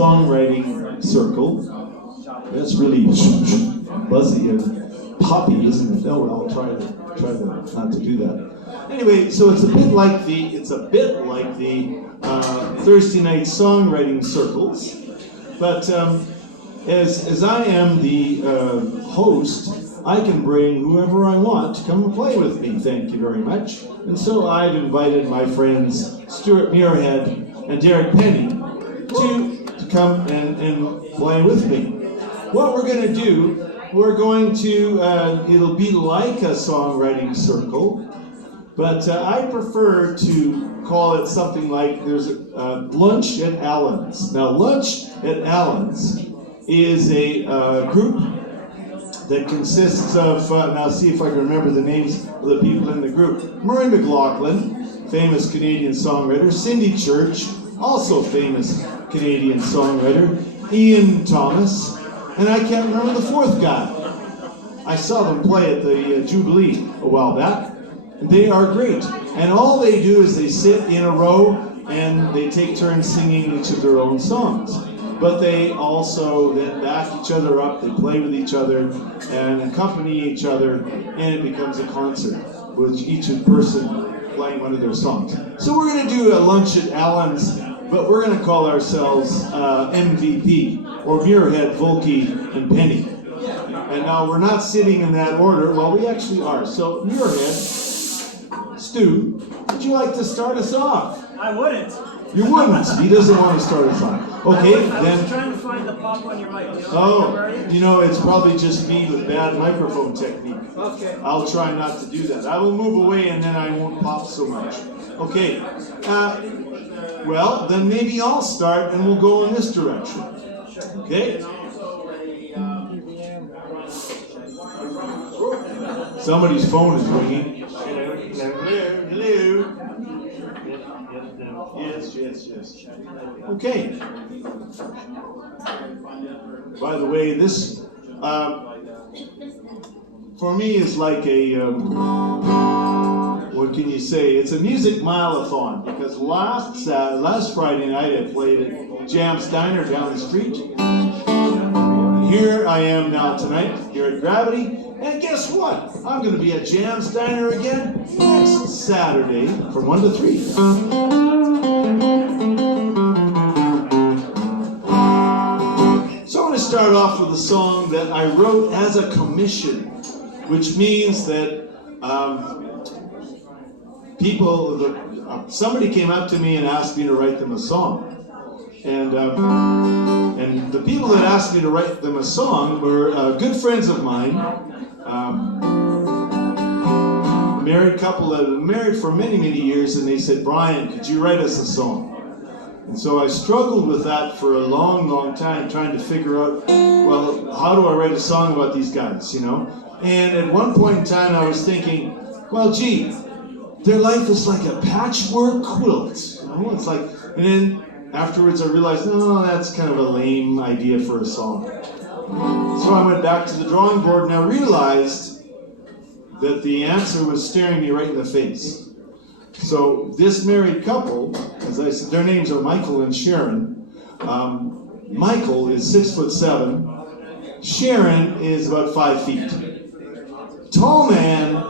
songwriting circle. That's really buzzy and poppy, isn't it? Oh, I'll try not to do that. Anyway, so it's a bit like the Thursday night songwriting circles, but as I am the host, I can bring whoever I want to come and play with me. Thank you very much. And so I've invited my friends Stuart Muirhead and Derek Penney to come and play with me. What we're going to do, we're going to, it'll be like a songwriting circle, but I prefer to call it something like there's a Lunch at Allen's. Now, Lunch at Allen's is a group that consists of, now see if I can remember the names of the people in the group. Murray McLaughlin, famous Canadian songwriter. Cindy Church, also famous Canadian songwriter. Ian Thomas, and I can't remember the fourth guy. I saw them play at the Jubilee a while back, and they are great. And all they do is they sit in a row and they take turns singing each of their own songs. But they also then back each other up, they play with each other and accompany each other, and it becomes a concert with each person playing one of their songs. So we're going to do a Lunch at Allen's, but we're going to call ourselves MVP, or Muirhead, Volke, and Penney. And now we're not sitting in that order, well we actually are. So Muirhead, Stu, would you like to start us off? I wouldn't. You wouldn't. He doesn't want to start us off. Okay, I then. was trying to find the pop on your mic. It's probably just me with bad microphone technique. Okay. I'll try not to do that. I will move away and then I won't pop so much. Okay. Well, then maybe I'll start and we'll go in this direction. Okay? Somebody's phone is ringing. Hello. Yes. Okay. By the way, this for me is like a what can you say? It's a music mile-a-thon, because last Friday night I played at Jam's Diner down the street. Here I am now tonight, here at Gravity, and guess what? I'm going to be at Jam's Diner again next Saturday from 1 to 3. So I'm going to start off with a song that I wrote as a commission, which means that somebody came up to me and asked me to write them a song. And the people that asked me to write them a song were good friends of mine, a married couple that had been married for many, many years, and they said, "Brian, could you write us a song?" And so I struggled with that for a long, long time, trying to figure out, well, how do I write a song about these guys, you know? And at one point in time I was thinking, well, gee, their life is like a patchwork quilt, you know? It's like, and then afterwards I realized, no, that's kind of a lame idea for a song. So I went back to the drawing board and I realized that the answer was staring me right in the face. So this married couple, as I said, their names are Michael and Sharon. Michael is 6'7". Sharon is about 5 feet. Tall man,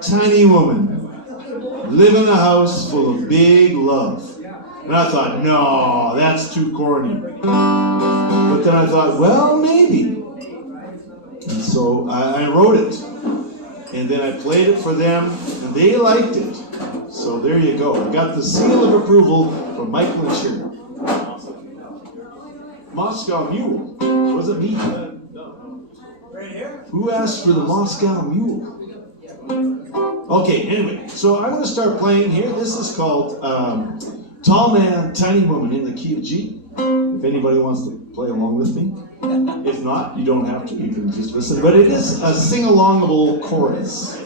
tiny woman. Live in a house full of big love. And I thought, no, that's too corny. But then I thought, well, maybe. And so I wrote it. And then I played it for them, and they liked it. So there you go. I got the seal of approval from Michael and Sharon. Moscow Mule. Was it me? Right here? Who asked for the Moscow Mule? Okay, anyway, so I'm going to start playing here. This is called Tall Man, Tiny Woman in the key of G. If anybody wants to play along with me. If not, you don't have to. You can just listen. But it is a sing-alongable chorus.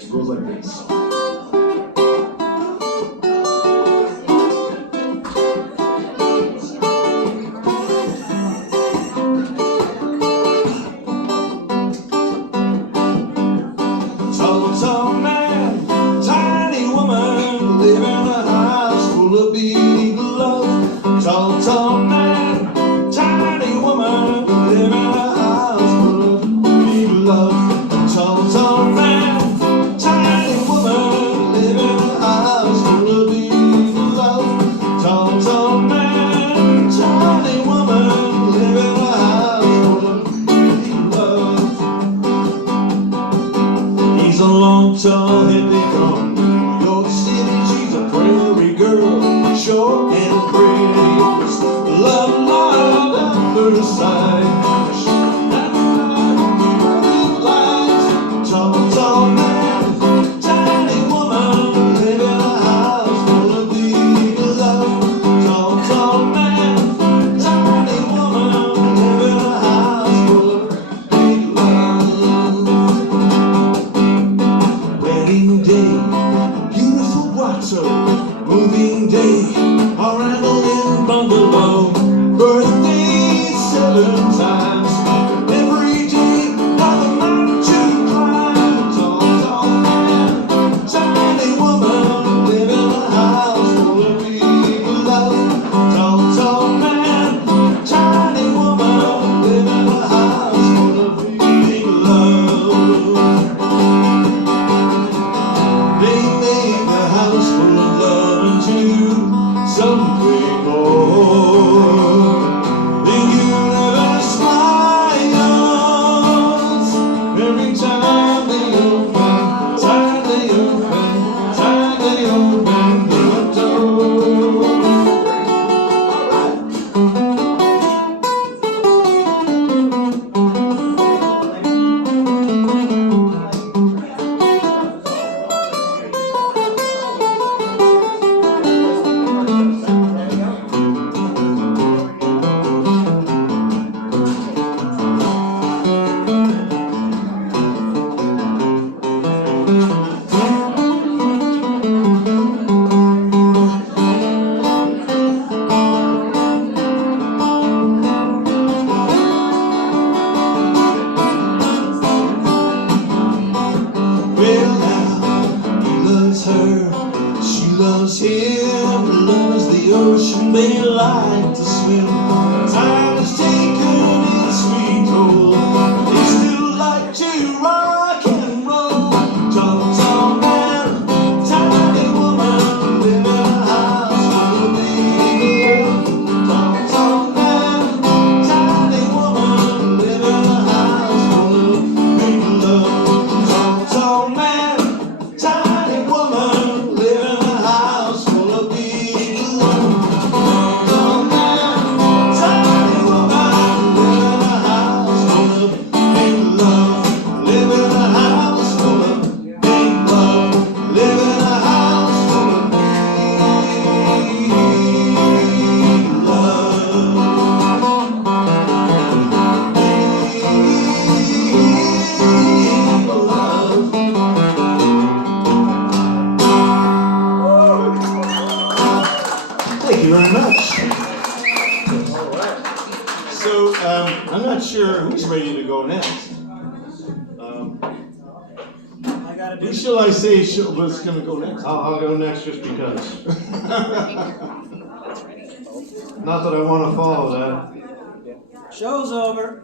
It goes like this. Tall man, tiny woman, live in a house full of big love. Tall man, tall hippie from New York City. She's a prairie girl, short and pretty. Just love, love at first sight. Tall, tall man, tiny woman, live in a house full of big love. Tall, tall man, tiny woman, live in a house full of big love. Wedding day, beautiful grotto, moving day, a rambling bungalow. Birthday 7 times, every day, another mountain to climb. Tall, tall man, tiny woman, live in a house full of big love. Tall, tall man, tiny woman, live in a house full of big love. They made the house full of love into something more. The universe smiles every time they open, time they open, time they open the door. Well now, he loves her, she loves him, he loves the ocean, they like to swim. Time has taken its sweet toll, they still like to rock and roll. Tall, tall man, tiny woman, live in a house full of big love. Tall, tall man, tiny woman, live in a house full of big love. Tall, tall man, tiny woman, live in a house full of big love. Tall man, tiny woman, live in a house full of big love. Live in a house full of big love. Live in a house full of big love. Thank you very much. So, I'm not sure who's ready to go next. I gotta do Who shall I say was going to go next? I'll go next just because. Not that I want to follow that. Show's over.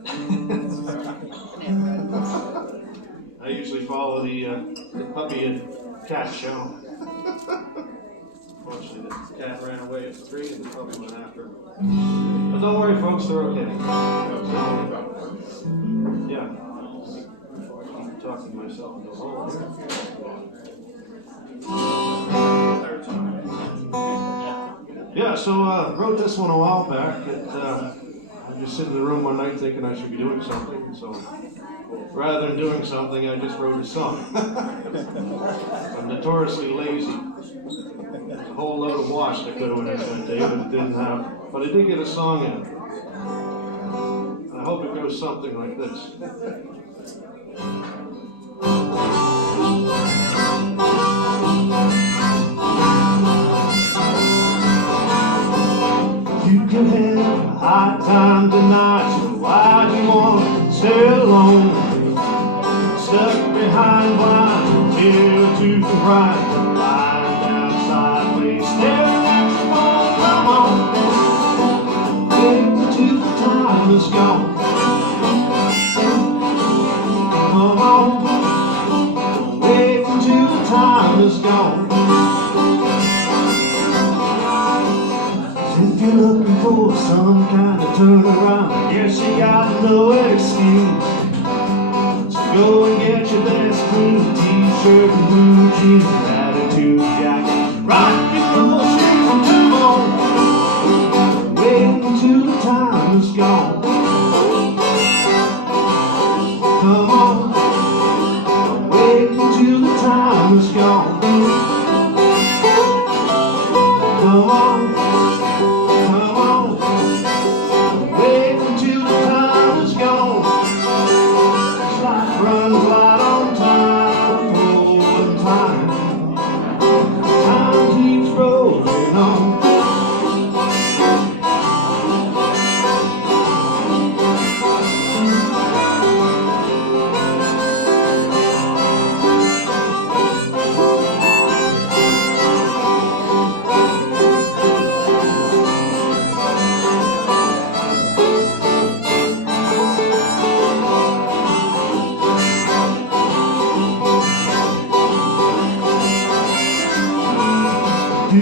I usually follow the puppy and cat show. Unfortunately, the cat ran away up the tree and the puppy went after him. But don't worry, folks, they're okay. Yeah. I'm talking to myself in the hole here. Yeah, so wrote this one a while back. I just sitting in the room one night thinking I should be doing something. So rather than doing something, I just wrote a song. I'm notoriously lazy. There's a whole load of wash that could have went in that day, but it didn't happen. But I did get a song in. I hope it goes something like this. You can have a hard time tonight, so why do you want to stay alone? Stuck behind blind, here to the right, lying down sideways, staring at your phone. Come on, wait till the time is gone. Come on, wait until the time is gone. If you're looking for some kind of turnaround, I guess you got no excuse. So go and get your best clean t-shirt. shirt and blue jeans, attitude jacket, rock and roll shoes, and come on. Wait until the time is gone. Come on. Wait until the time is gone. Come on. Come on. Wait until the time is gone. Life runs right on time, rolling time. Time keeps rolling on. Do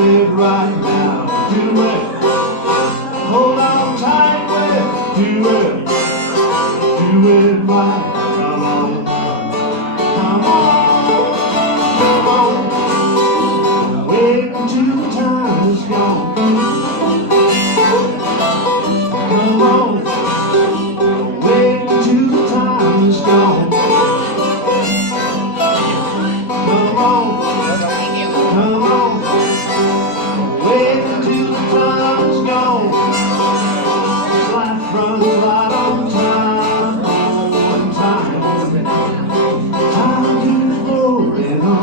it right now, do it. Hold on tight, do it right. Come on, come on, come on. Wait until the time is gone. Come on, wait until the time is gone. Come on. Come on, wait until the time is gone. Life runs right on time, on time. Time keeps rolling on.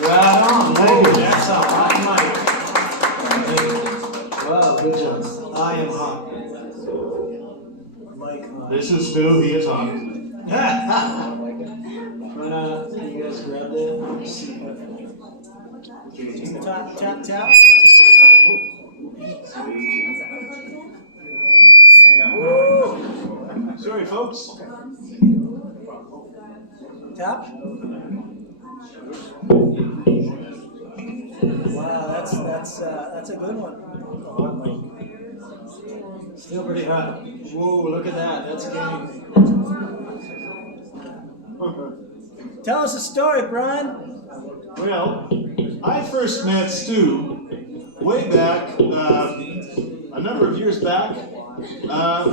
Right on, thank you. That's all right, Mike. Wow, good job. I am hot. Mike. This is Stu, he is on. You guys grab that? Tap, tap, tap. Sorry, folks. Tap. Wow, that's a good one. Still pretty hot. Whoa, look at that. That's game. Tell us a story, Brian. Well, I first met Stu way back, a number of years back,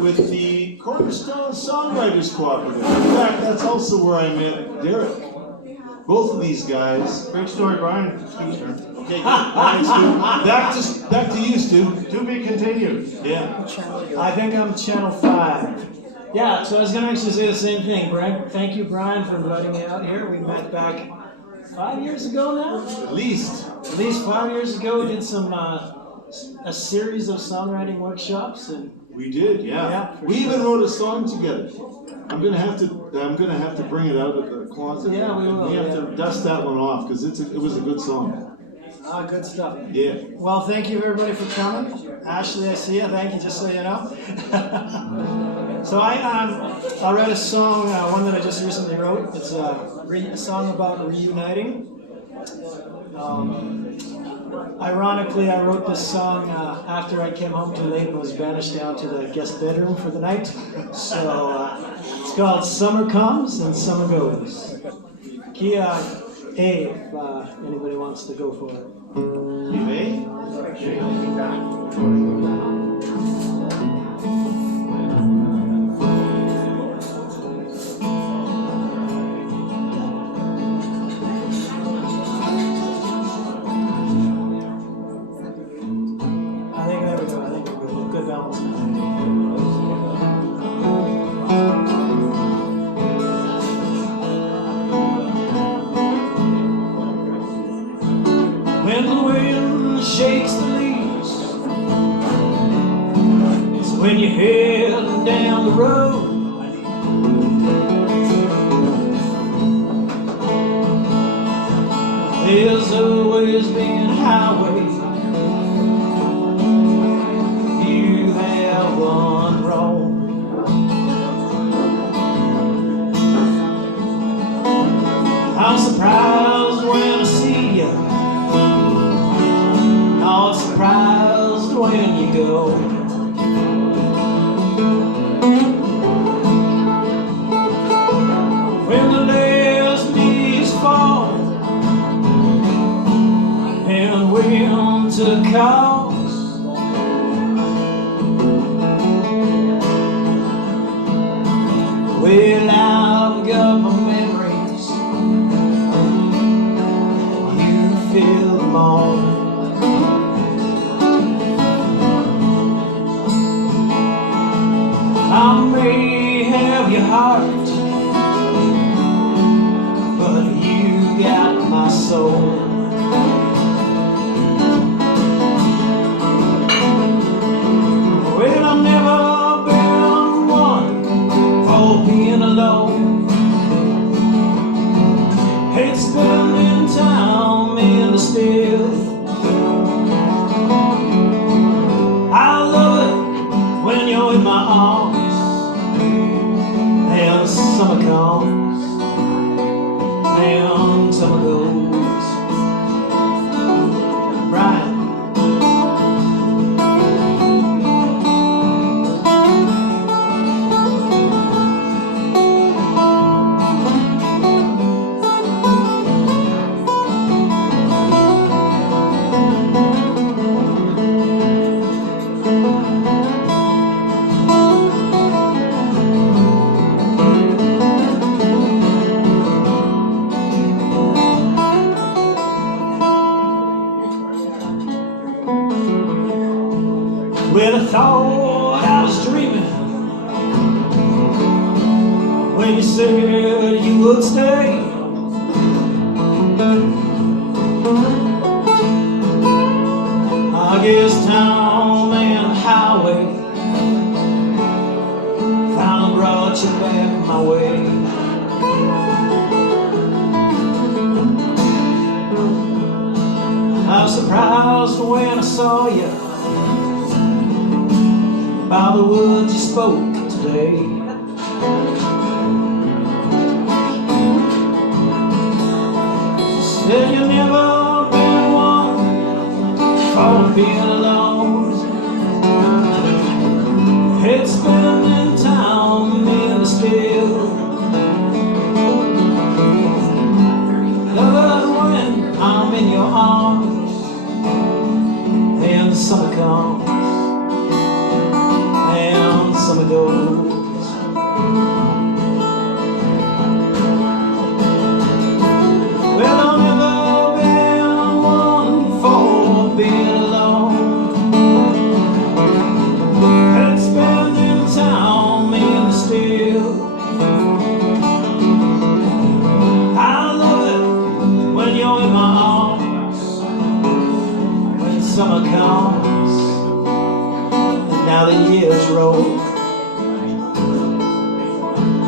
with the Cornerstone Songwriters Cooperative. In fact, that's also where I met Derek. Both of these guys. Great story, Brian. Stu's turn. Okay, back to you, Stu. To be continued. Yeah. I think I'm channel 5. Yeah, so I was going to actually say the same thing, Brian. Thank you, Brian, for inviting me out here. We met back 5 years ago now? At least. At least 5 years ago, we did some a series of songwriting workshops, and We did, yeah. Yeah, for We sure. even wrote a song together. I'm gonna have to bring it out of the closet. Yeah, we will, We have yeah. to dust that one off because it was a good song. good stuff. Yeah. Well, thank you everybody for coming. Ashley, I see you. Thank you, just so you know. So I read a song, one that I just recently wrote. It's a song about reuniting. Ironically, I wrote this song after I came home too late and was banished down to the guest bedroom for the night. So it's called Summer Comes and Summer Goes. Key A, if anybody wants to go for it. You may. I think there we go. I think we're good. Good balance now. When the wind shakes the leaves, it's when you're heading down the road. There's always been highways. You have one road. I'm surprised when I see you winter calls. Well, I've got my memories, you fill them all. I may have your heart, but you got my soul. Well, I've never been one for being alone. Hate spending time in the still. I love it when you're in my arms and the summer comes and summer goes. Brian. Well, I thought I was dreaming when you said you would stay. I guess town and the highway finally brought you back my way. I was surprised when I saw you by the words you spoke today. Said you've never been one for being alone. Hate spending time in the still. Love it when I'm in your arms and the summer comes and summer goes. Well, I've never been one for being alone. And spending time in the still. I love it when you're in my arms, when summer comes and now the years roll.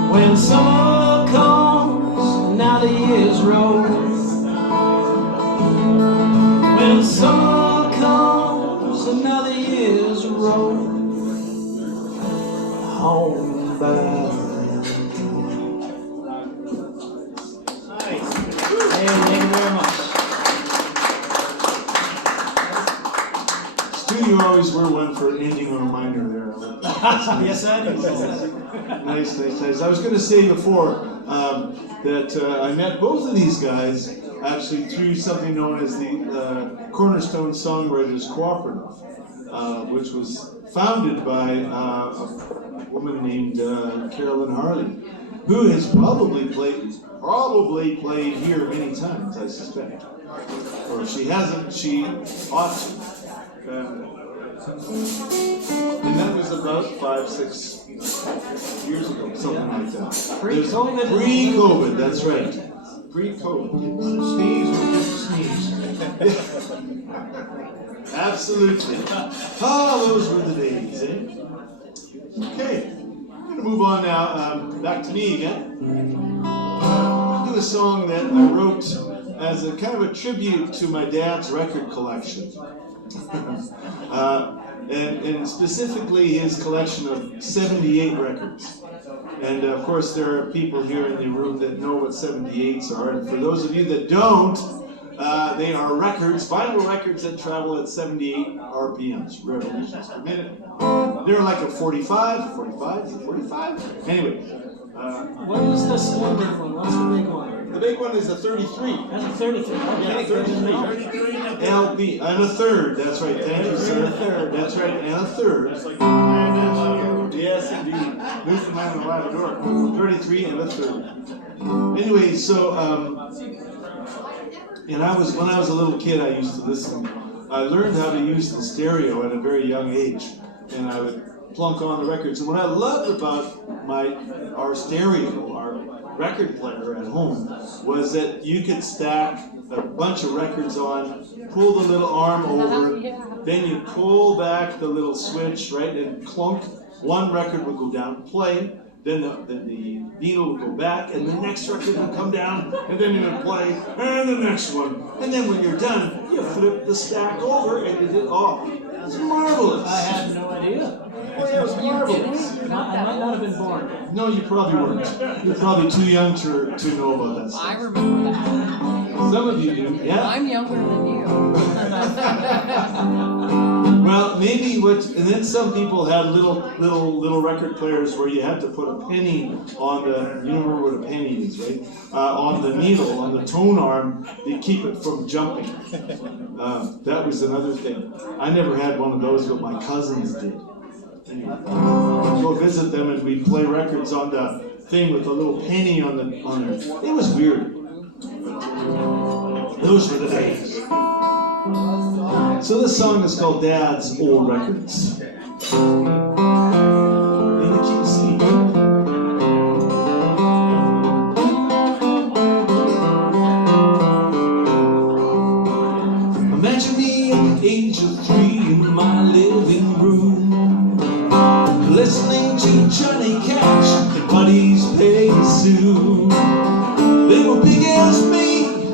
When summer comes, now the years roll. When summer comes, and now the years roll. Home bound. Nice. Hey, thank you very much. Stu, you always were one for ending on a minor there. Yes, I do. Nice, nice, nice. I was going to say before that I met both of these guys actually through something known as the Cornerstone Songwriters Cooperative, which was founded by a woman named Carolyn Harley, who has probably played here many times, I suspect. Or if she hasn't, she ought to. And that was about 5-6 years ago, something like that. Pre-COVID. Pre-COVID, that's right. Pre-COVID. Sneeze. Absolutely. Oh, those were the days, eh? Okay, I'm going to move on now, back to me again. I'm going to do a song that I wrote as a kind of a tribute to my dad's record collection. And specifically his collection of 78 records. And of course there are people here in the room that know what 78s are, and for those of you that don't, they are records, vinyl records that travel at 78 RPMs, revolutions per minute. They're like a 45? Anyway. What is the standard one? What's the big one? The big one is a 33. That's a 33. Yeah, Okay, 33. LP. And a third. That's right. Thank you, sir. And a third. That's right. And a third. Yes, indeed. Newfoundland and Labrador. 33 and a third. Anyway, so when I was a little kid, I used to listen. I learned how to use the stereo at a very young age, and I would plunk on the records. And what I loved about our stereo, our record player at home, was that you could stack a bunch of records on, pull the little arm over, then you pull back the little switch, right, and clunk. One record would go down, play, then the needle would go back, and the next record would come down, and then you would play, and the next one. And then when you're done, you flip the stack over, and you did, it's marvelous. I had no idea. Oh, yeah, it was marvelous. I might not have been born. No, you probably weren't. You're probably too young to know about that stuff. I remember that. Some of you do, yeah? I'm younger than you. Well, maybe and then some people had little record players where you had to put a penny on you remember what a penny is, right? On the needle, on the tone arm, to keep it from jumping. That was another thing. I never had one of those, but my cousins did. Anyway, go visit them and we'd play records on the thing with a little penny on it. It was weird. But those were the days. So this song is called Dad's Old Records. In the key C. Imagine me at the age of 3 in my living room, listening to Johnny Cash and Buddy's Pay Sue. They were big as me,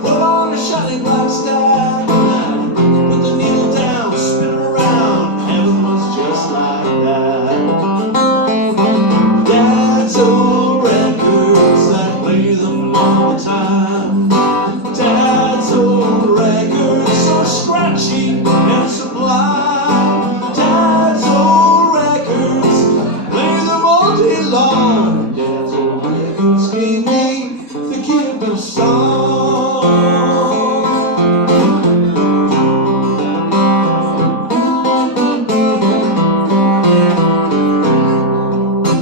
put on a shiny black stack, put the needle down, spin around, heaven was just like that. Dad's old records, I play them all the time. Dad's old records, so scratchy and sublime. Dad's old records, play them all day long. Dad's old records gave me the gift of song.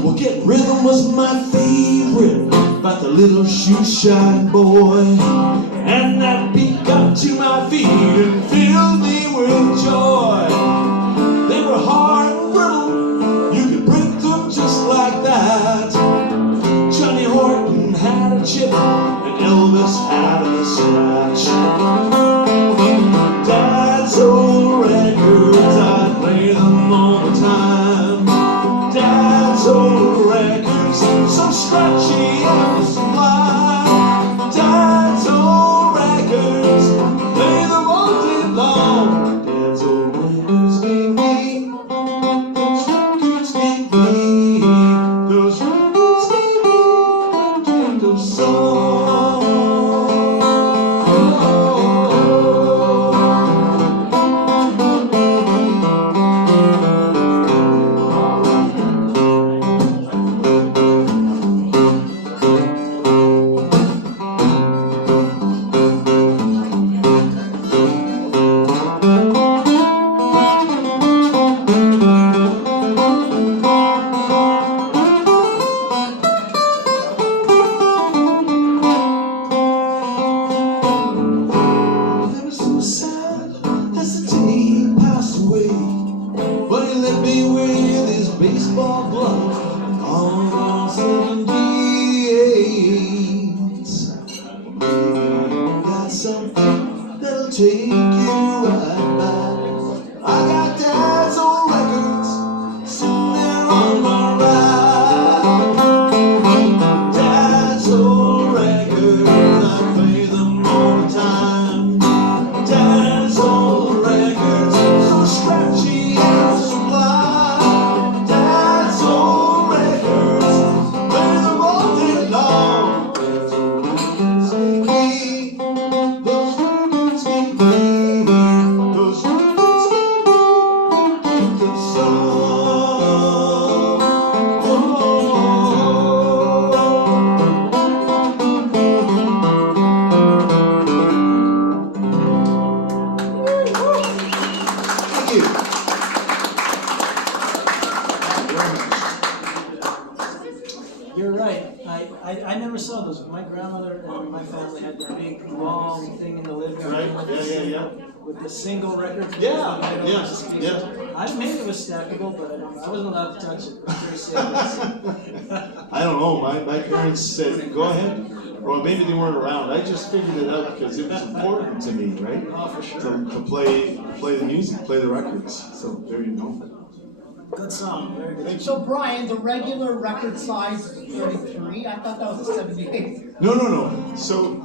Well, Get Rhythm was my favorite, about the little shoe-shine boy. And that beat got to my feet and filled me with joy. They were hard and brittle, you could break them just like that. Johnny Horton had a chip and Elvis had a scratch. Dad's old records, I play them all the time. Dad's old records, so scratchy and sublime. Dad's old records, play them all day long. Dad's old records gave me, those records gave me, those records gave me the gift of song. Never so sad as the day he passed away, but he left me with his baseball glove on 78. Got something that'll take you right back. I got Dad's old records sitting there on my rack. Dad's old records, I play them all the time. Dad's old records, so scratchy and sublime. Dad's old records, play them all day long. Dad's old records gave me, those records gave me, those records gave me the gift of song. Oh. I never saw those. My grandmother and my family had the big long thing in the living room. Right, yeah. With the single record. Yeah. I maybe it was stackable, but I wasn't allowed to touch it. It was very safe. I don't know, my parents said, go ahead. Well, maybe they weren't around. I just figured it out because it was important to me, right? Oh, for sure. To play the music, play the records. So there you go. Good song, very good. So Brian, the regular record size is 33. I thought that was a 78. No. So,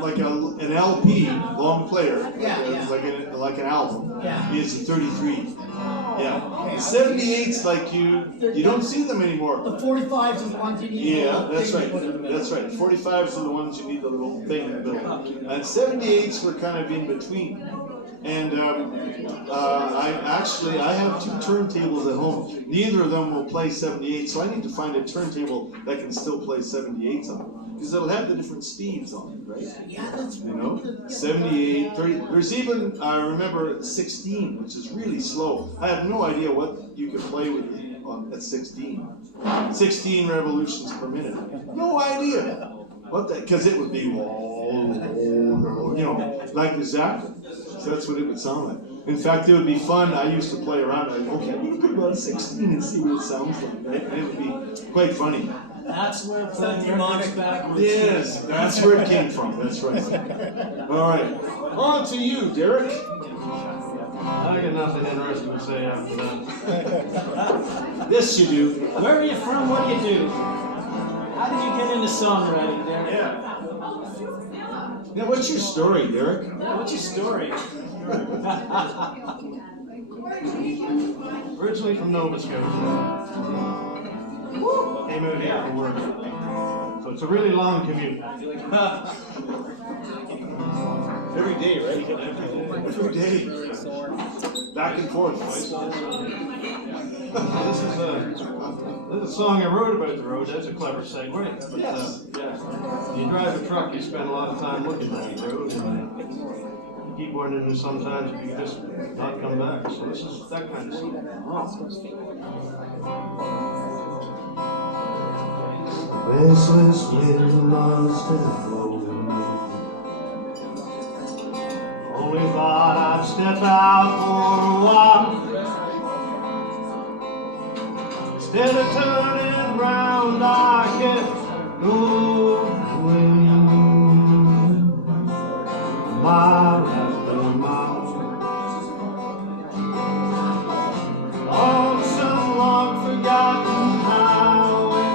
like an LP, long player, Yeah. like an album, Yeah. is a 33. Yeah. Okay. 78's like you don't see them anymore. The 45s are the ones you need. Yeah, that's right. That's right. 45s are the ones you need the little thing in the middle. And 78s were kind of in between. And I have two turntables at home. Neither of them will play 78, so I need to find a turntable that can still play 78s on it. Because it'll have the different speeds on it, right? Yeah, that's You know, 78, 30. There's even, I remember 16, which is really slow. I have no idea what you could play with at 16. 16 revolutions per minute. No idea. What that, because it would be, like the Zappa. So that's what it would sound like. In fact, it would be fun. I used to play around. I'm like, okay, I'm going to put it on 16 and see what it sounds like. Right? And it would be quite funny. That's where playing records backwards. Yes, that's where it came from. That's right. All right. On to you, Derek. I got nothing interesting to say after that. This you do. Where are you from? What do you do? How did you get into songwriting, Derek? Now, what's your story, Derek? Yeah, what's your story? Originally from Nova Scotia. Came out here for work. So it's a really long commute. Every day, right? Every day. Back and forth. This is a song I wrote about the road. That's a clever segue. But, Yes. You drive a truck, you spend a lot of time looking at the road. And you keep wondering sometimes if you can just not come back. So this is that kind of song. Restless wind lost and blowing. Only thought I'd step out for a walk. Instead of turning round, I kept going. Mile after mile. On some long forgotten highway.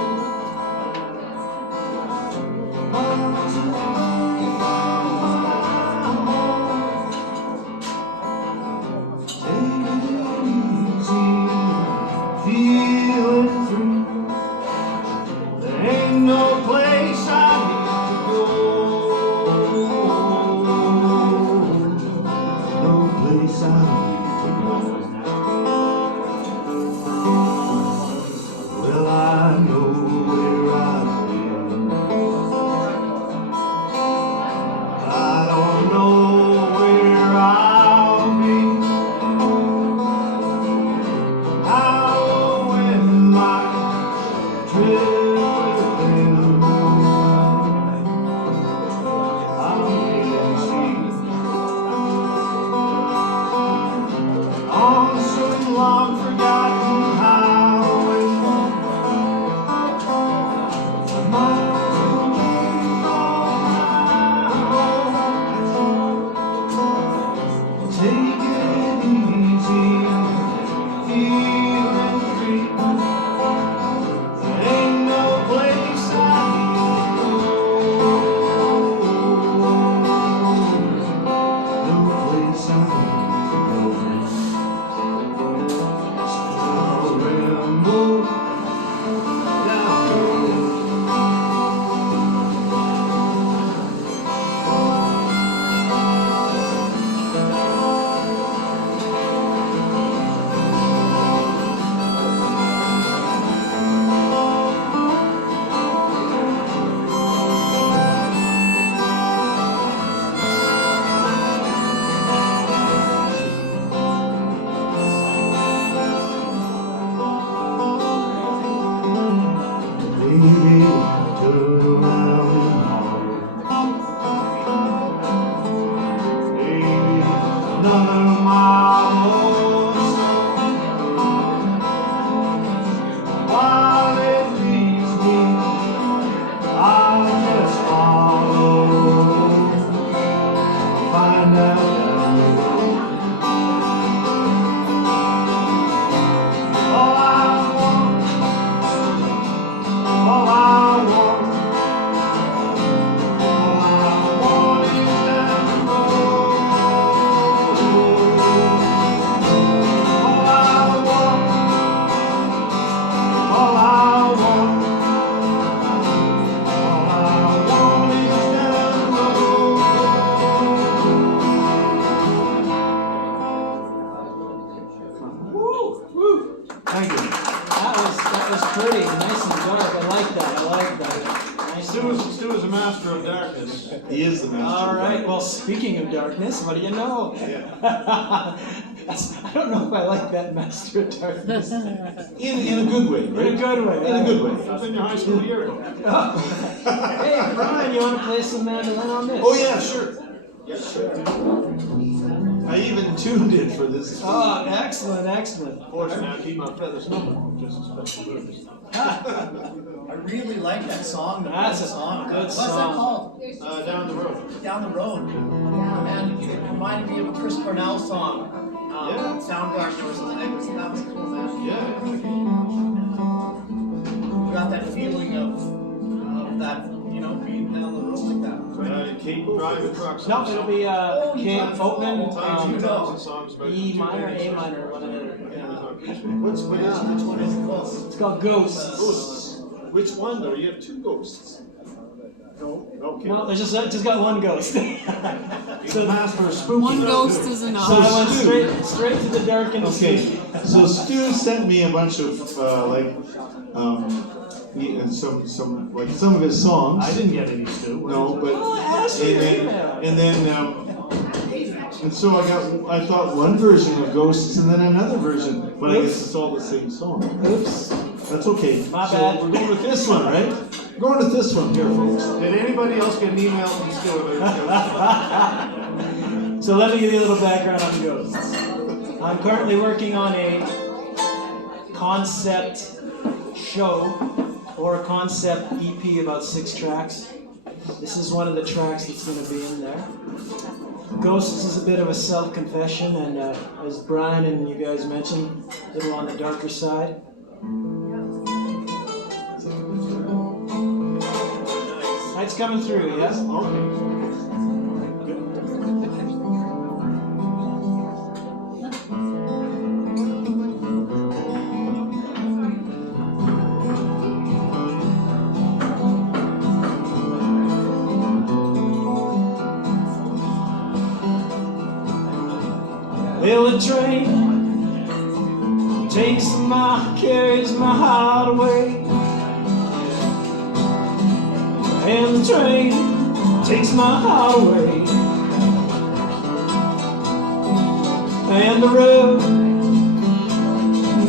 Stu is a master of darkness. He is the master. All right. Well, speaking of darkness, what do you know? I don't know if I like that master of darkness. In a good way, right? In a good way. In a good way. That was in your high school year ago. Hey, Brian, you want to play some mandolin on this? Oh yeah, sure. Yeah, sure. I even tuned it for this. Oh, excellent, excellent. Fortunately, I keep my feathers numbered, just a special purpose. I really like that song. That's a song. good What's song. that called? Down the road. Down the Road. Yeah, man, it reminded me of a Chris Cornell song. Yeah. Soundgarden or something. That was cool, man. Yeah. You got that feeling of that, being down the road like that. Keep driving trucks. No, it'll be Kate Oatman, Times songs by E minor, A minor, one of the. Which one is it? Which one is it called? It's called Ghosts. Ghosts. Which one though? You have two ghosts. No. Okay. No, there's just got one ghost. So master of spooky. One ghost is enough. So I went Stu. straight to the dark and Okay, sleepy. so Stu sent me a bunch of some of his songs. I didn't get any, Stu. No, but Oh, ask your email. and so I thought one version of Ghosts and then another version, but I guess it's all the same song. Oops. That's okay. My So bad. we're going with this one, right? We're going with this one here, folks. Did anybody else get an email from Stu about So let me give you a little background on Ghosts. I'm currently working on a concept show or a concept EP about 6 tracks. This is one of the tracks that's going to be in there. Ghosts is a bit of a self-confession, and as Brian and you guys mentioned, a little on the darker side. Light's coming through, yes? Okay. Well, the train carries my heart away, and the train takes my heart away, and the road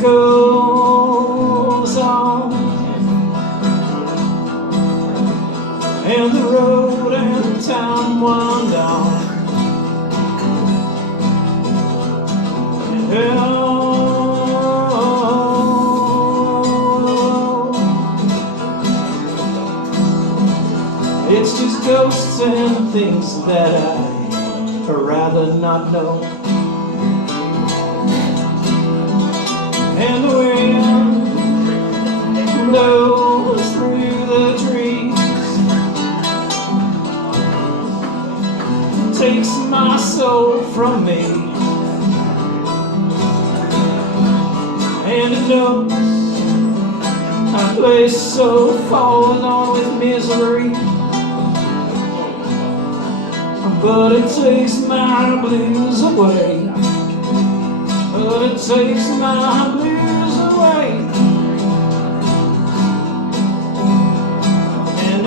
goes on, and the road and the town wound on. It's just ghosts and things that I'd rather not know. And the wind blows through the trees, takes my soul from me, and it knows a place so fallen with misery, but it takes my blues away, but it takes my blues away, and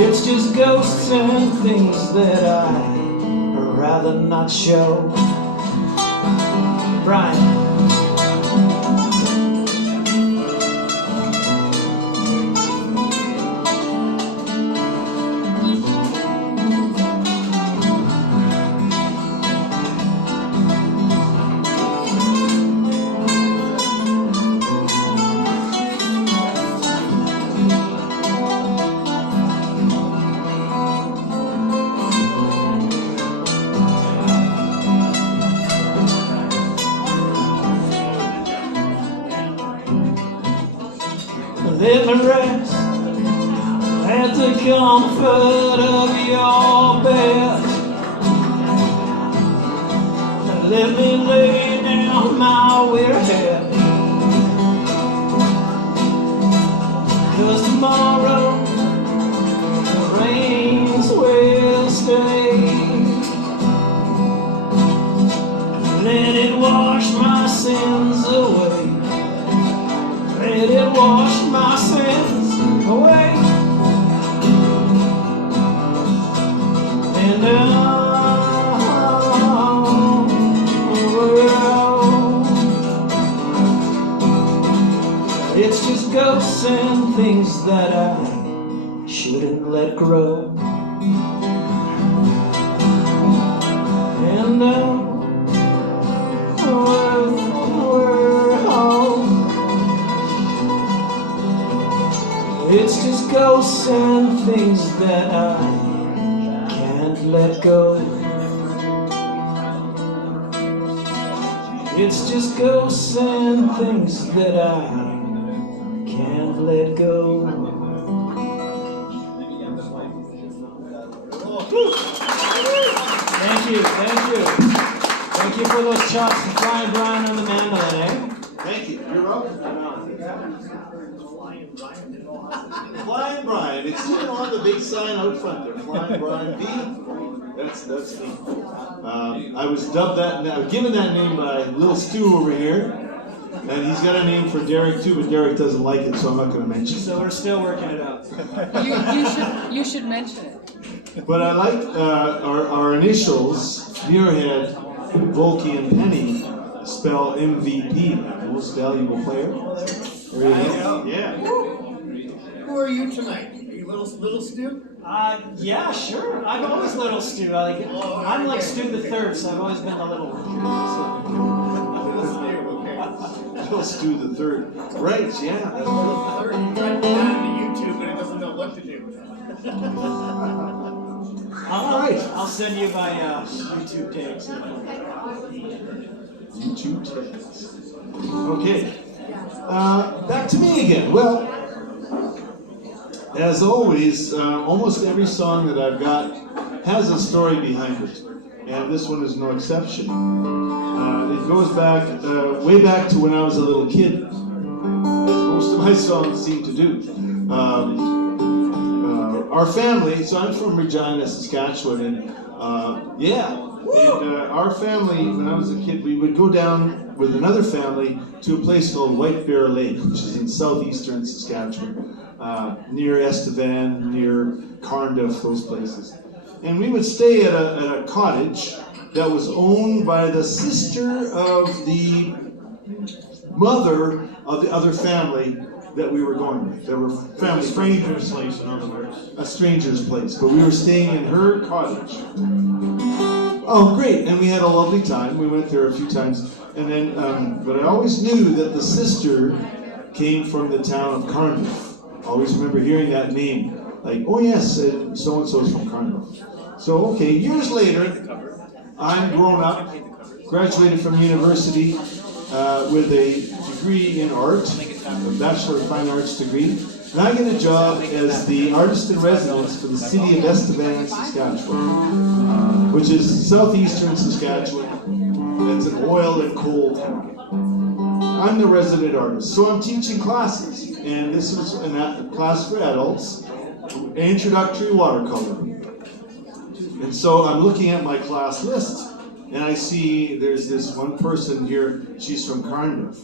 it's just ghosts and things that I'd rather not show. Brian. Let me rest at the comfort of your bed. Let me lay down my weary head, 'cause tomorrow the rains will stay. Let it wash my my sins away. Let it wash my sins away. And it's just ghosts and things that I shouldn't let grow. And we're home. It's just ghosts and things that I can't let go. It's just ghosts and things that I can't let go. Thank you, thank you. Thank you for those chops from Flyin Brian on the mandolin, eh? Thank you. You're welcome. Flyin Brian. It's still on the big sign out front there. Flyin Brian B. That's me. I was dubbed that. I was given that name by Little Stu over here, and he's got a name for Derek too, but Derek doesn't like it, so I'm not going to mention it. So we're still working it out. You should mention it. But I like our initials, Muirhead, Volke, and Penney, spell MVP, most valuable player. There you go. Yeah. Who are you tonight? Are you little Stu? Yeah, sure. I'm always Little Stu. I'm like Stu the Third, so I've always been the little one. Little Stu, okay. Little Stu the Third. Right, yeah. Little Third, you tried to put that into YouTube, but it doesn't know what to do. All right. I'll send you my YouTube tags. YouTube tags. Okay. Back to me again. Well, as always, almost every song that I've got has a story behind it, and this one is no exception. It goes back, way back to when I was a little kid, as most of my songs seem to do. Our family, so I'm from Regina, Saskatchewan, and our family, when I was a kid, we would go down with another family to a place called White Bear Lake, which is in southeastern Saskatchewan, near Estevan, near Carnduff, those places. And we would stay at a cottage that was owned by the sister of the mother of the other family that we were going with. There were family strangers' place, in other words. A stranger's place, but we were staying in her cottage. Oh, great! And we had a lovely time. We went there a few times, and then, but I always knew that the sister came from the town of Carnduff. I always remember hearing that name, like, oh yes, so and so's from Carnduff. So okay, years later, I'm grown up, graduated from university with a degree in art, a Bachelor of Fine Arts degree, and I get a job as the artist in residence for the city of Estevan, Saskatchewan, which is southeastern Saskatchewan. It's an oil and coal town. I'm the resident artist, so I'm teaching classes, and this is a class for adults, introductory watercolor. And so I'm looking at my class list, and I see there's this one person here, she's from Carnduff.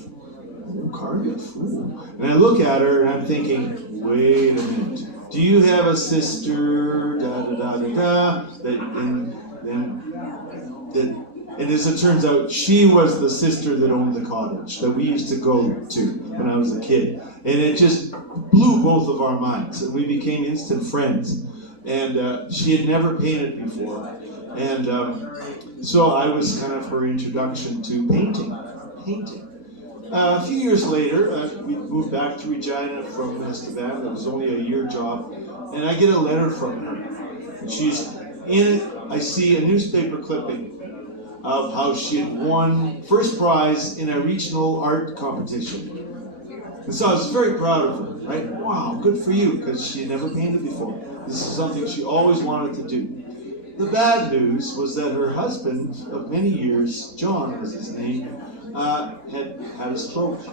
Oh, Carnduff, ooh. And I look at her and I'm thinking, wait a minute, do you have a sister, and as it turns out, she was the sister that owned the cottage that we used to go to when I was a kid. And it just blew both of our minds, and we became instant friends. And she had never painted before. And so I was kind of her introduction to painting. A few years later, we moved back to Regina from Estevan. It was only a year job. And I get a letter from her. And she's in it. I see a newspaper clipping of how she had won first prize in a regional art competition. And so I was very proud of her, right? Wow, good for you, because she had never painted before. This is something she always wanted to do. The bad news was that her husband of many years, John was his name, had a stroke.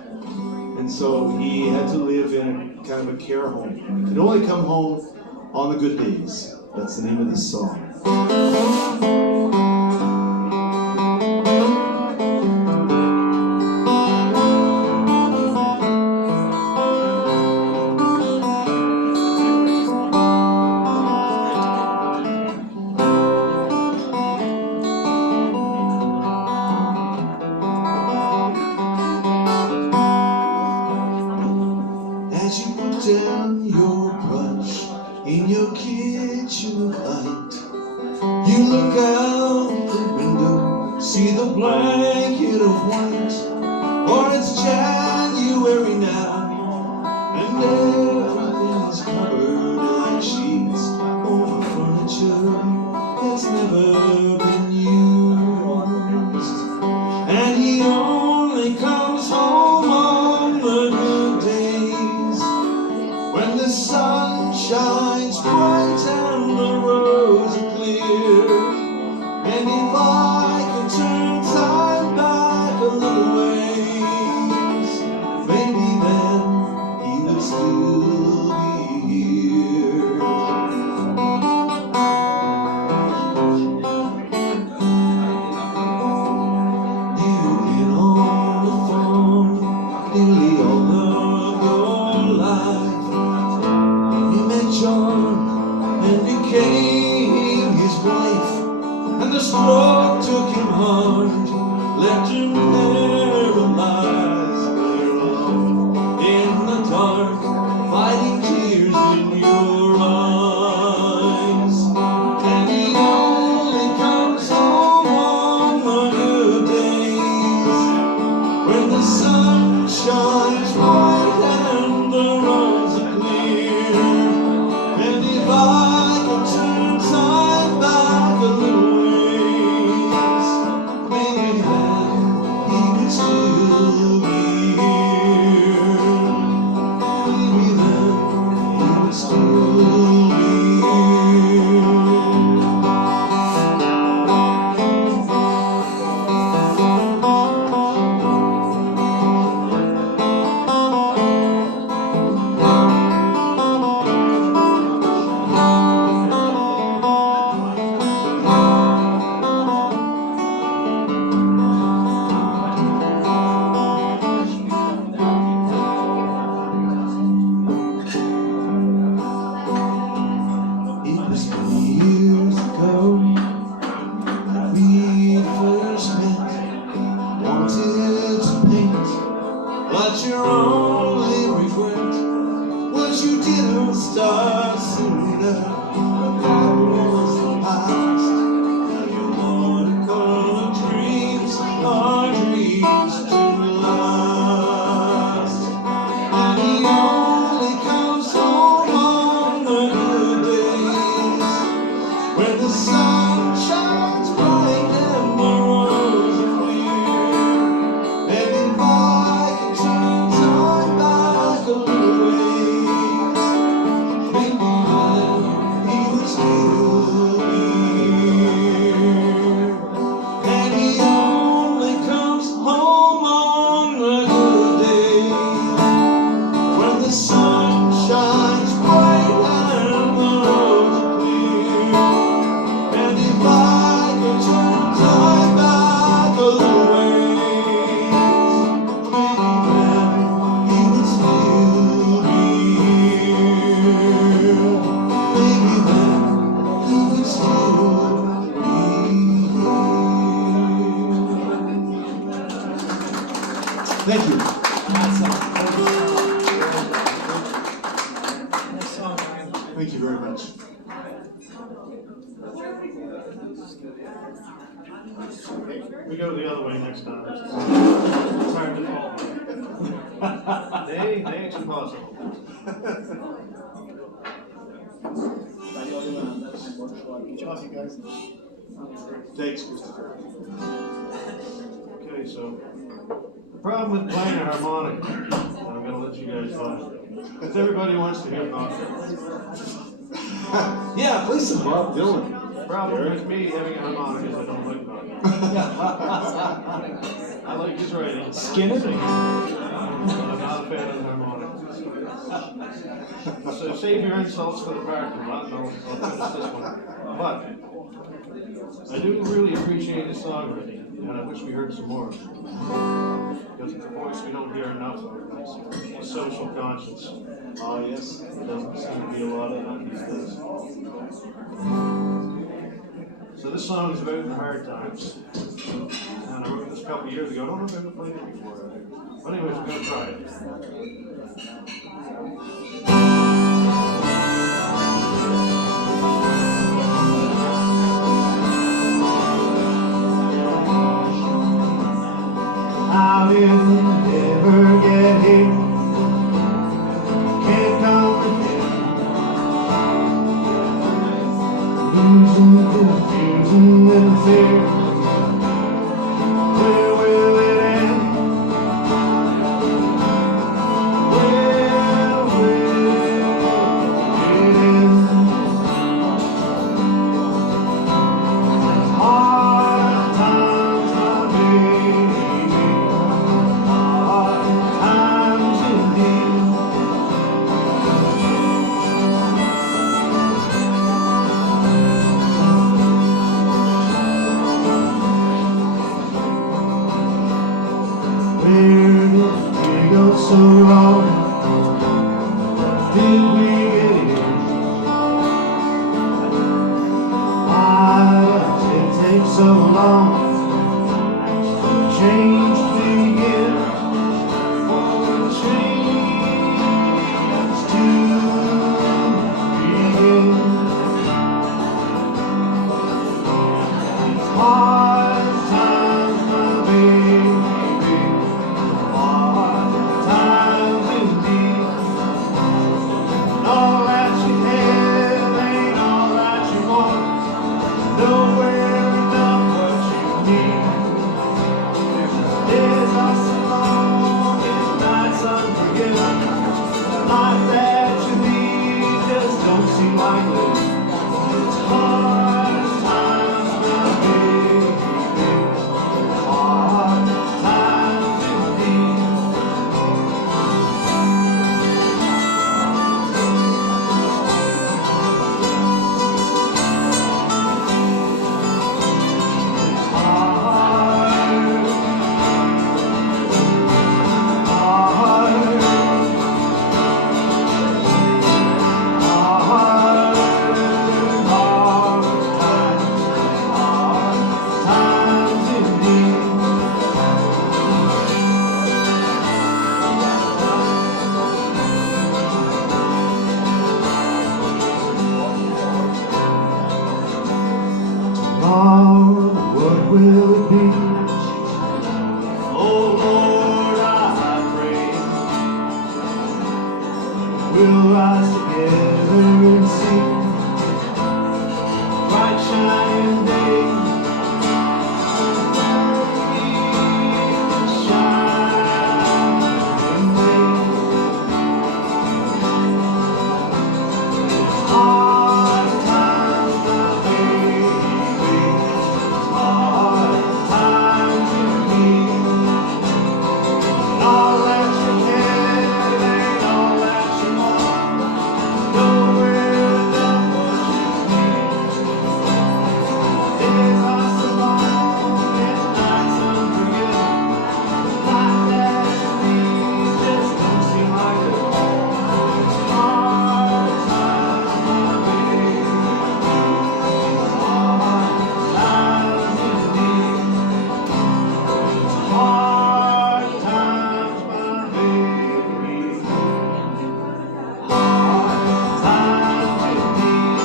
And so he had to live in a kind of a care home. He could only come home on the good days. That's the name of this song. look out the window, see the blanket of white, or it's January now, and everything's covered like sheets over furniture that's never been used. And he only comes home on the good days, when the sun shines bright and the roads are clear. And if I could turn time back a little ways, maybe then he would still be here. You've been on the phone nearly all of your life. You met John and became his wife, and the stroke took him hard, left him paralyzed, there alone in the dark, fighting tears in your eyes. And he only comes home on the good days, when the sun shines bright and the roads are clear. And if I could turn time back a little ways, maybe then he would still be here. Maybe then he would still be here. It was 3 years ago that we first met. Wanted to paint, but your only regret was you didn't start sooner. That was the past. Now your watercolor dreams are dreams to last. And he only comes home on the good days, when the sun shines bright and the roads are clear. And if I could turn time back a little ways, maybe then he would still be here. And he only comes home on the good days, when the sun shines bright and the roads are clear. And if I could turn time back a little ways, maybe then he would still be here. Maybe then he would still be here. Thank you. Nice song, Ryan. Thank you very much. We go the other way next time. It's hard to follow. They ain't impossible. Good job, you guys. Thanks, Christopher. Okay, so the problem with playing a harmonica, and I'm gonna let you guys know, is everybody wants to hear Bob Dylan. Yeah, play some Bob Dylan. The problem with me having a harmonica is I don't like Bob Dylan. I like his writing. Skinner? Singing. I'm not a fan of the harmonica. So save your insults for the parking lot. No, I'll finish this one. But I do really appreciate his songwriting, and I wish we heard some more. Because it's a voice we don't hear enough of. It's a social conscience. Oh, yes. There doesn't seem to be a lot of that these days. So this song is about the hard times. And I wrote this a couple years ago. I don't know if I've ever played it before. But anyways, we're going to try it. hearted, never get hit. Can't comprehend. Losing, confusion, and fear. Where will it end? Where will it end? Hard times, my baby. Hard times indeed. Where did we go so wrong? Did we get in? Why does it take so long for change to begin? For change to begin. It's hard times, my baby. Hard times indeed. All that you have ain't all that you want. Nowhere enough what you need. Days are so long and nights unforgettable. Life that you lead just don't seem like living. It's hard times, my baby. Hard times indeed. What will it be? Oh Lord, I pray we'll rise together and see bright shining day. Shining day. Hard times, my baby. Hard times indeed. All that you have ain't all that you want. Nowhere enough what you need. Days are so long and nights unforgettable. Life that you lead just don't seem like it. Hard times, my baby. Hard times indeed. Hard times, my baby. Hard times indeed.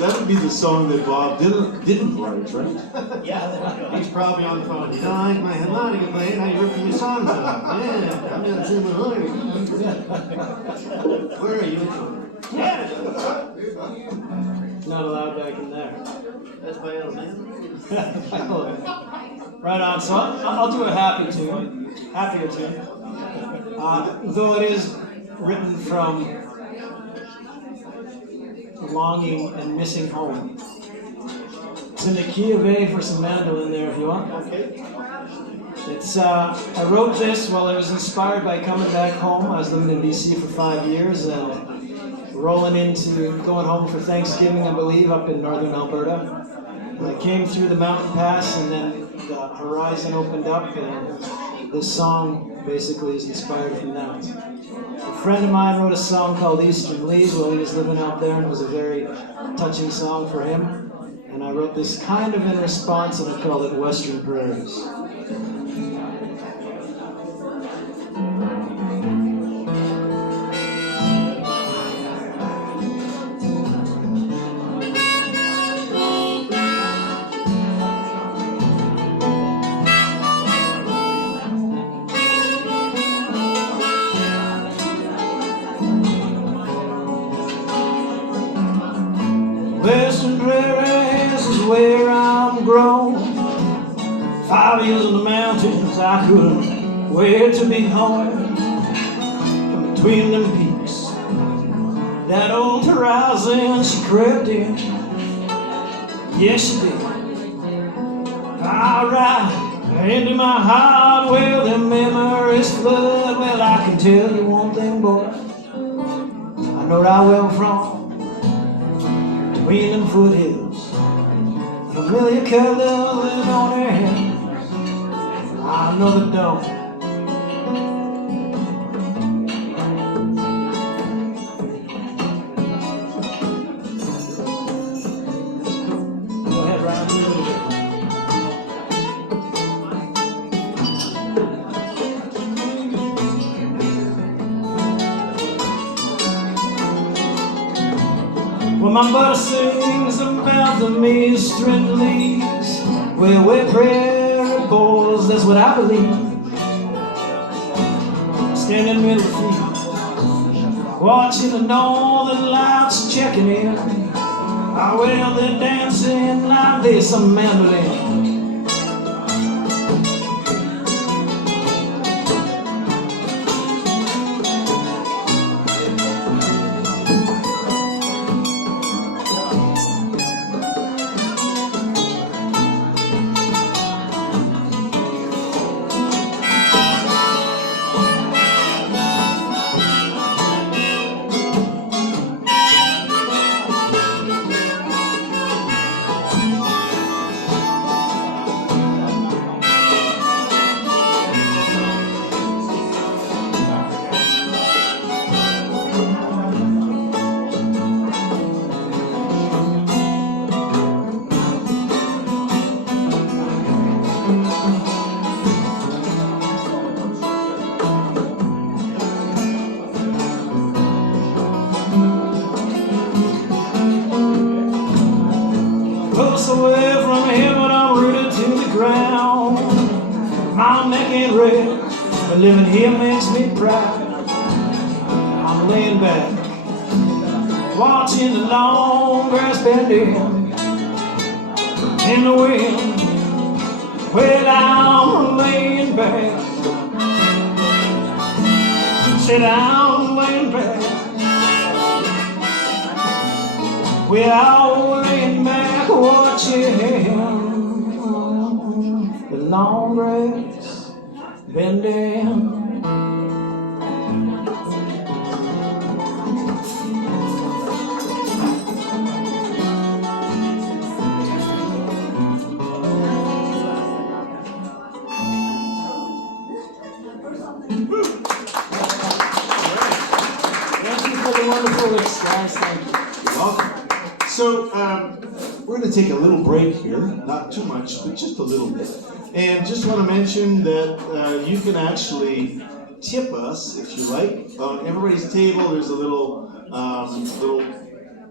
That would be the song that Bob didn't write, right? Yeah, there we go. He's probably on the phone. You don't like my harmonica playing? How you ripping your songs off? Yeah, I'm gonna sing the Where are you from? Canada. Not allowed back in there. That's my old man. Right on. So I'll do a happy tune, happier tune. Though it is written from longing and missing home. It's in the key of A for some mandolin there if you want. Okay. It's I wrote this while I was inspired by coming back home. I was living in BC for 5 years and rolling into going home for Thanksgiving, I believe, up in northern Alberta. And I came through the mountain pass and then the horizon opened up and this song basically is inspired from that. A friend of mine wrote a song called Eastern Leaves while he was living out there and it was a very touching song for him. And I wrote this kind of in response and I called it Western Prayers. 5 years in the mountains, I couldn't wait to be home. From between them peaks, that old horizon, she crept in. Yes, she did. Alright, into my heart where the memories flood. Well, I can tell you one thing, boy, I know right where I'm from. Between them foothills, familiar colors on their hands, I know the dawn. Go ahead, Ryan. Well, my buddy sings about the mist and leaves, well, we're prairie boys, that's what I believe. Standing in the middle of the field, watching the northern lights checking in. Ah, well, they're dancing like this, a mandolin. Close away from here, but I'm rooted to the ground. My neck ain't red, but living here makes me proud. I'm laying back, watching the long grass bending in the wind. Well, I'm laying back, said I'm laying back. We're all laying back watching the long grass bending. Thank you for the wonderful lyrics, guys. Thank you. Welcome. So, we're going to take a little break here, not too much, but just a little bit. And just want to mention that you can actually tip us if you like. On everybody's table, there's a little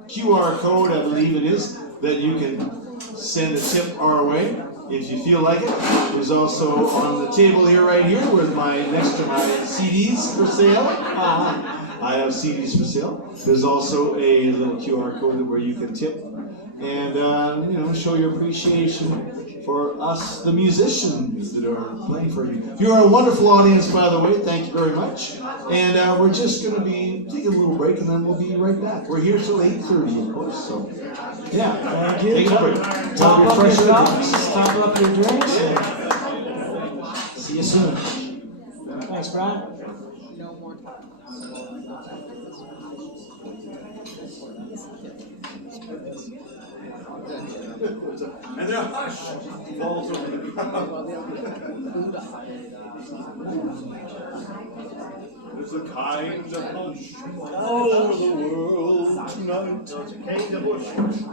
QR code, I believe it is, that you can send a tip our way if you feel like it. There's also on the table here, right here, with next to my CDs for sale. I have CDs for sale. There's also a little QR code where you can tip and show your appreciation for us, the musicians that are playing for you. You're a wonderful audience, by the way. Thank you very much. And we're just going to be taking a little break, and then we'll be right back. We're here till 8:30, of course. So, yeah, Thank you. take a break. Top up your Refresh your cups, drinks. top up your drinks. See you soon. Thanks, Brian. No more time. And then hush falls over the crowd. It's a kind of hush all over the world tonight. So it's a kind of bush.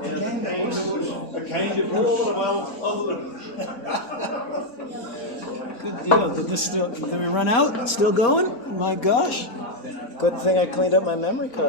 It is a kind of bush. A kind of hush, well, other Good deal. Did we run out? Still going? My gosh. Good thing I cleaned up my memory card.